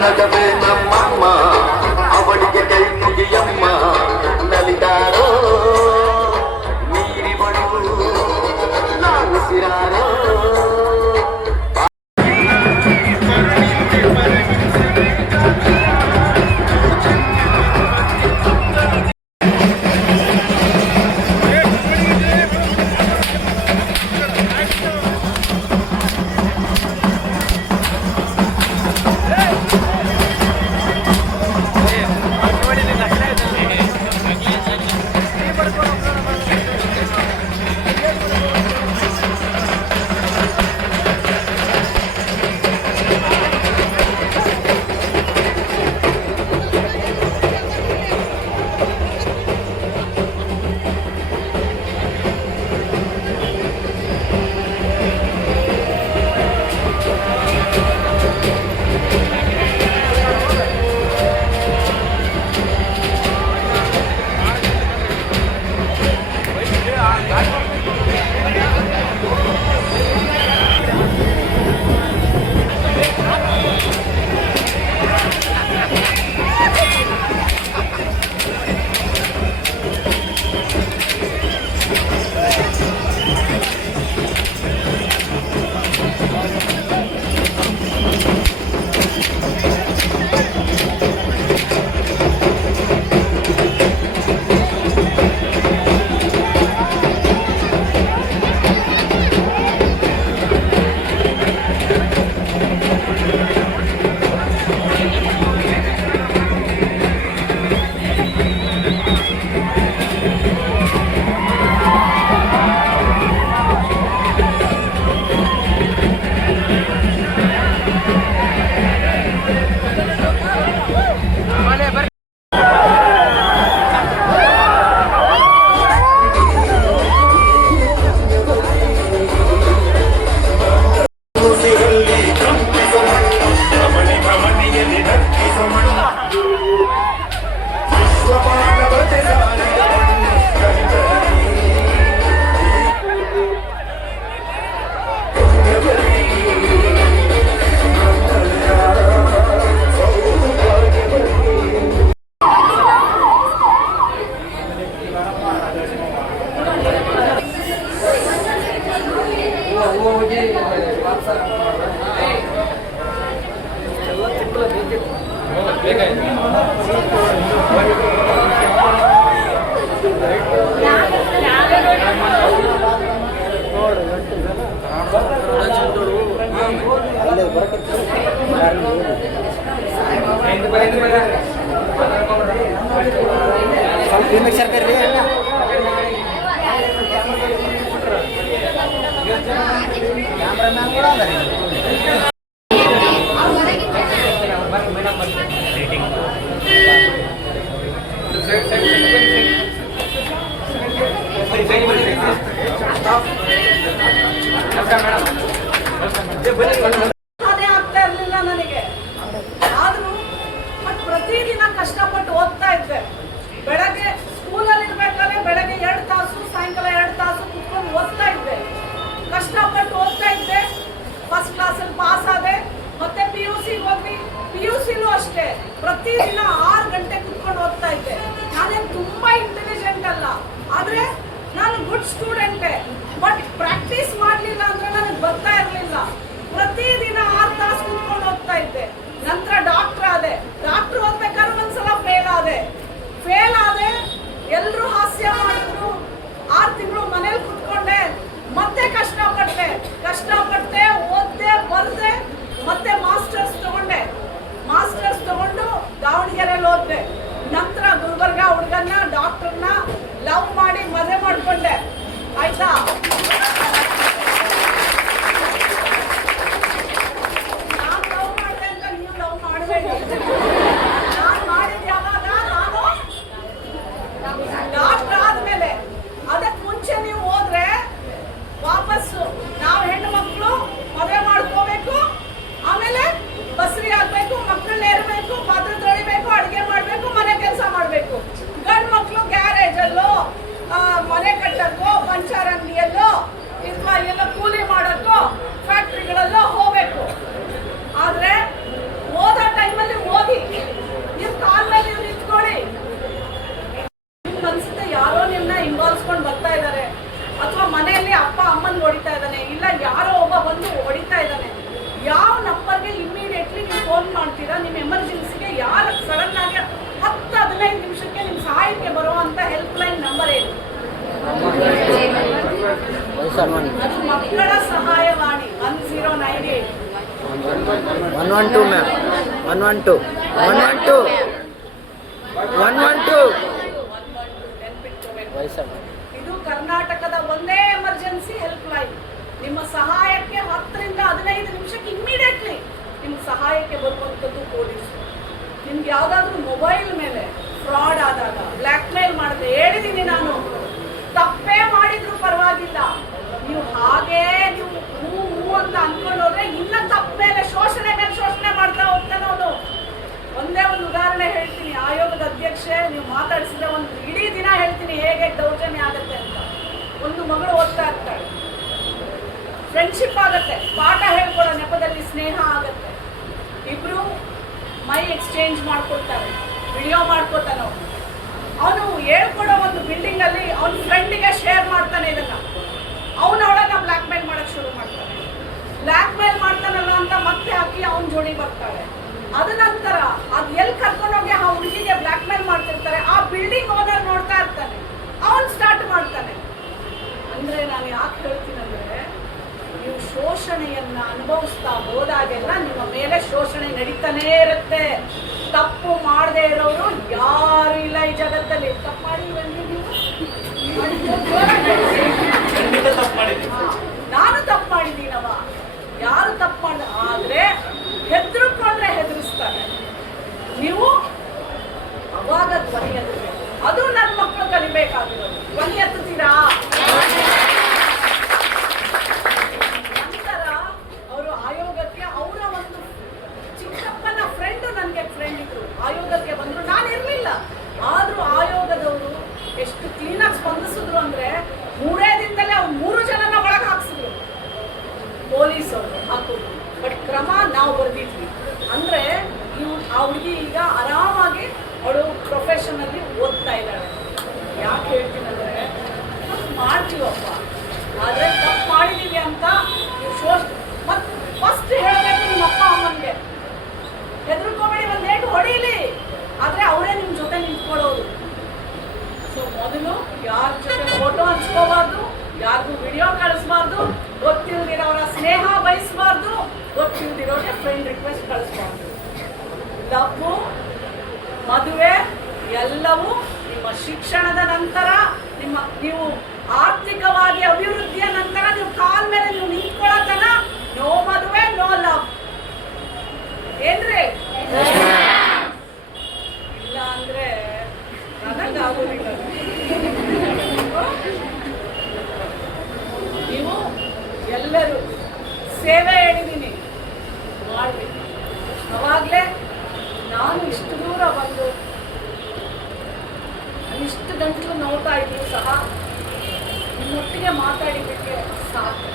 ಕನ್ನಡವೇ ನಮ್ಮಮ್ಮ, ಅವಳಿಗೆ ಕೈ ಮುಗಿಯಮ್ಮ. ನಲಿದಾರೋ ನೀರಿ ಬಳುವು ನಾವು ಸಿರಾರೋ. ಅದೇ ಆಗ್ತಾ ಇರ್ಲಿಲ್ಲ ನನಗೆ. ಆದ್ರೂ ಪ್ರತಿದಿನ ಕಷ್ಟಪಟ್ಟು ಓದ್ತಾ ಇದ್ದೆ. ಬೆಳಗ್ಗೆ ಸ್ಕೂಲಲ್ಲಿ ಇರ್ಬೇಕಾದ್ರೆ ಬೆಳಗ್ಗೆ 2 ತಾಸು, ಸಾಯಂಕಾಲ 2 ತಾಸು ಕುತ್ಕೊಂಡು ಓದ್ತಾ ಇದ್ದೆ. ಕಷ್ಟಪಟ್ಟು ಓದ್ತಾ ಇದ್ದೆ. ಫಸ್ಟ್ ಕ್ಲಾಸಲ್ಲಿ ಪಾಸ್ ಆದೆ. ಮತ್ತೆ PUC ಹೋಗಿ PUCಲೂ ಅಷ್ಟೇ ಪ್ರತಿದಿನ 6 ಗಂಟೆ ಕುತ್ಕೊಂಡು ಓದ್ತಾ ಇದ್ದೆ. ನಾನೇನು ತುಂಬಾ ಇಂಟೆಲಿಜೆಂಟ್ ಅಲ್ಲ, ಆದ್ರೆ ನಾನು ಗುಡ್ ಸ್ಟೂಡೆಂಟೇ. ಬಟ್ ಪ್ರಾಕ್ಟೀಸ್ ಮಾಡಲಿಲ್ಲ ಅಂದ್ರೆ ನನಗೆ ಬರ್ತಾ ಇರಲಿಲ್ಲ. ಪ್ರತಿದಿನ 6 ತಾಸು ಕುತ್ಕೊಂಡು ಓದ್ತಾ ಇದ್ದೆ. ನಂತರ ಡಾಕ್ಟರ್ ಆದೆ. ಡಾಕ್ಟರ್ ಓದ್ಬೇಕಾದ್ರೆ ಒಂದ್ಸಲ ಫೇಲ್ ಆದೆ. ಎಲ್ಲರೂ ಹಾಸ್ಯ ಮಾಡಿದ್ರು. 6 ತಿಂಗಳು ಮನೇಲಿ ಕುತ್ಕೊಂಡೆ. ಮತ್ತೆ ಕಷ್ಟಪಟ್ಟೆ, ಓದ್ದೆ, ಬರ್ದೆ. ಮತ್ತೆ ಮಾಸ್ಟರ್ಸ್ ತಗೊಂಡು ದಾವಣಗೆರೆಯಲ್ಲಿ ಓದ್ದೆ. ನಂತರ ಗುಲ್ಬರ್ಗ ಹುಡುಗನ್ನ ಡಾಕ್ಟರ್ನ ಲವ್ ಮಾಡಿ ಮದುವೆ ಮಾಡ್ಕೊಂಡೆ. ಆಯ್ತಾ? ನಾನು ಲವ್ ಮಾಡಿದೆ ಅಂತ ನಿಮ್ಮ ಎಮರ್ಜೆನ್ಸಿಗೆ ಯಾರು ಸಡನ್ ಆಗಿ 10-15 ನಿಮಿಷಕ್ಕೆ ನಿಮ್ಮ ಸಹಾಯಕ್ಕೆ ಬರುವಂತ ಹೆಲ್ಪ್ ಲೈನ್ ನಂಬರ್ ಏನು? ಅದು ಮಕ್ಕಳ ಸಹಾಯವಾಣಿ 1098. 112 ಮ್ಯಾಮ್, 112 ಇದು ಕರ್ನಾಟಕದ ಒಂದೇ ಎಮರ್ಜೆನ್ಸಿ ಹೆಲ್ಪ್ ಲೈನ್. ನಿಮ್ಮ ಸಹಾಯಕ್ಕೆ 10-15 ನಿಮಿಷಕ್ಕೆ ಇಮ್ಮಿಡಿಯೇಟ್ಲಿ ನಿಮ್ಮ ಸಹಾಯಕ್ಕೆ ಬರುವಂಥದ್ದು ಪೊಲೀಸ್. ನಿಮ್ಗೆ ಯಾವ್ದಾದ್ರು ಮೊಬೈಲ್ ಮೇಲೆ ಫ್ರಾಡ್ ಆದಾಗ, ಬ್ಲ್ಯಾಕ್ ಮೇಲ್ ಮಾಡಿದ್ರೆ, ಹೇಳಿದೀನಿ ನಾನು, ತಪ್ಪೇ ಮಾಡಿದ್ರು ಪರವಾಗಿಲ್ಲ, ನೀವು ಹಾಗೇ ನೀವು ಹೂ ಅಂತ ಅನ್ಕೊಂಡು ಹೋದ್ರೆ ಇನ್ನ ತಪ್ಪ ಮೇಲೆ ಶೋಷಣೆ ಮಾಡ್ತಾ ಹೋಗ್ತಾನೆ ಅವನು. ಒಂದೇ ಒಂದು ಉದಾಹರಣೆ ಹೇಳ್ತೀನಿ. ಆಯೋಗದ ಅಧ್ಯಕ್ಷೆ ನೀವು ಮಾತಾಡಿಸಿದ್ರೆ ಒಂದು ಇಡೀ ದಿನ ಹೇಳ್ತೀನಿ ಹೇಗೆ ದೌರ್ಜನ್ಯ ಆಗುತ್ತೆ ಅಂತ. ಒಂದು ಮಗಳು ಓದ್ತಾ ಇರ್ತಾಳೆ, ಫ್ರೆಂಡ್ಶಿಪ್ ಆಗತ್ತೆ, ಪಾಠ ಹೇಳ್ಕೊಡೋ ನೆಪದಲ್ಲಿ ಸ್ನೇಹ ಆಗತ್ತೆ, ಇಬ್ರು ಮೈ ಎಕ್ಸ್ಚೇಂಜ್ ಮಾಡ್ಕೊಳ್ತಾರೆ, ವಿಡಿಯೋ ಮಾಡ್ಕೊತಾನೆ ಅವನು ಹೇಳ್ಕೊಡೋ ಒಂದು ಬಿಲ್ಡಿಂಗ್ ಅಲ್ಲಿ ಅವನ ಫ್ರೆಂಡಿಗೆ ಶೇರ್ ಮಾಡ್ತಾನೆ ಇದನ್ನ. ಅವನವಳನ್ನ ಬ್ಲ್ಯಾಕ್ ಮೇಲ್ ಮಾಡಕ್ ಶುರು ಮಾಡ್ತಾನೆ. ಬ್ಲ್ಯಾಕ್ ಮೇಲ್ ಮಾಡ್ತಾನಲ್ಲ ಅಂತ ಮತ್ತೆ ಹಾಕಿ ಅವನ ಜೋಡಿ ಬರ್ತಾಳೆ. ಅದ ನಂತರ ಅದ್ ಎಲ್ಲಿ ಕರ್ಕೊಂಡೋಗಿ ಆ ಹುಡುಗಿಗೆ ಬ್ಲ್ಯಾಕ್ ಮೇಲ್ ಮಾಡ್ತಿರ್ತಾರೆ. ಆ ಬಿಲ್ಡಿಂಗ್ ಓನರ್ ನೋಡ್ತಾ ಇರ್ತಾನೆ, ಅವನ್ ಸ್ಟಾರ್ಟ್ ಮಾಡ್ತಾನೆ. ಅಂದ್ರೆ ನಾನು ಯಾಕೆ ಹೇಳ್ತೀನಂದ್ರೆ, ನೀವು ಶೋಷಣೆಯನ್ನ ಅನುಭವಿಸ್ತಾ ಹೋದಾಗೆಲ್ಲ ನಿಮ್ಮ ಮೇಲೆ ಶೋಷಣೆ ನಡೀತಾನೇ ಇರುತ್ತೆ. ತಪ್ಪು ಮಾಡದೇ ಇರೋರು ಯಾರು ಇಲ್ಲ ಈ ಜಗತ್ತಲ್ಲಿ. ತಪ್ಪು ಮಾಡಿ ನಾನು ತಪ್ಪು ಮಾಡಿದ್ದೀನವ, ಯಾರು ತಪ್ಪು ಮಾಡ, ಆದ್ರೆ ಹೆದರ್ಕೊಂಡ್ರೆ ಹೆದರಿಸ್ತಾರೆ. ನೀವು ಅವಾಗ ಧ್ವನಿ ಎತ್ತಬೇಕು. ಅದು ನನ್ನ ಮಕ್ಕಳು ಕಲಿಬೇಕಾಗಿರೋದು. ಧ್ವನಿ ಎತ್ತುತ್ತೀರಾ? ನಂತರ ಅವರು ಆಯೋಗಕ್ಕೆ, ಅವರ ಒಂದು ಚಿಕ್ಕಪ್ಪನ ಫ್ರೆಂಡ್ ಇದ್ರು, ಆಯೋಗಕ್ಕೆ ಬಂದ್ರು. ನಾನು ಇರ್ಲಿಲ್ಲ, ಆದ್ರೂ ಆಯೋಗದವರು ಎಷ್ಟು ಕ್ಲೀನಾಗಿ ಸ್ಪಂದಿಸಿದ್ರು ಅಂದ್ರೆ 3 ದಿನದಲ್ಲೇ ಅವ್ರು 3 ಜನನ ಒಳಗೆ ಹಾಕ್ಸಿದ್ರು ಪೊಲೀಸ್ ಅವರು ಹಾಕೋದು. ಬಟ್ ಕ್ರಮ ನಾವು ಬರ್ದಿದ್ವಿ. ಅಂದ್ರೆ ಆ ಹುಡುಗಿ ಈಗ ಆರಾಮಾಗಿ ಅವಳು ಪ್ರೊಫೆಷನಲ್ಲಿ ಓದ್ತಾ ಇದ್ದಾಳೆ. ಯಾಕೆ ಹೇಳ್ತೀನಂದ್ರೆ, ತಪ್ಪು ಮಾಡ್ತೀವಪ್ಪ, ಆದ್ರೆ ತಪ್ಪು ಮಾಡಿದೀವಿ ಅಂತ ಮತ್ತೆ ಫಸ್ಟ್ ಹೇಳಬೇಕು ನಿಮ್ಮ ಅಪ್ಪ ಅಮ್ಮನಿಗೆ. ಹೆದರ್ಕೋಬೇಡಿ, ಒಂದೇಟು ಹೊಡೀಲಿ, ಆದ್ರೆ ಅವರೇ ನಿಮ್ ಜೊತೆ ನಿಂತ್ಕೊಳ್ಳೋದು. ಸೊ ಮೊದಲು ಯಾರ ಜೊತೆ ಫೋಟೋ ಹಂಚ್ಕೋಬಾರ್ದು, ಯಾರಿಗೂ ವಿಡಿಯೋ ಕಳಿಸ್ಬಾರ್ದು, ಗೊತ್ತಿಲ್ದಿರೋರ ಸ್ನೇಹ ಬಯಸ್ಬಾರ್ದು, ಗೊತ್ತಿಲ್ದಿರೋರಿಗೆ ಫ್ರೆಂಡ್ ರಿಕ್ವೆಸ್ಟ್ ಕಳಿಸ್ಬಾರ್ದು. ಲವ್ವು, ಮದುವೆ ಎಲ್ಲವೂ ನಿಮ್ಮ ಶಿಕ್ಷಣದ ನಂತರ, ನೀವು ಆರ್ಥಿಕವಾಗಿ ಅಭಿವೃದ್ಧಿಯ ನಂತರ, ನೀವು ಕಾಲ ಮೇಲೆ ನೀವು ನಿಂತ್ಕೊಳ್ಳೋತನ ನೋ ಮದುವೆ ನೋ ಲವ್. ಏನ್ರಿ? ಇಲ್ಲ ಅಂದ್ರೆ ನನಗಾಗೋದಿಲ್ಲ. ನೀವು ಎಲ್ಲರೂ ಸೇವೆ ಹೇಳಿದ್ದೀನಿ ಮಾಡ್ಬೇಕು. ಅವಾಗ್ಲೇ ನಾನು ಇಷ್ಟು ದೂರ ಬಂದು ಇಷ್ಟು ಗಂಟಲು ನೋಡ್ತಾ ಇದ್ರು ಸಹ ನಿಮ್ಮೊಟ್ಟಿಗೆ ಮಾತಾಡಿದ್ದಕ್ಕೆ ಸಾಕು.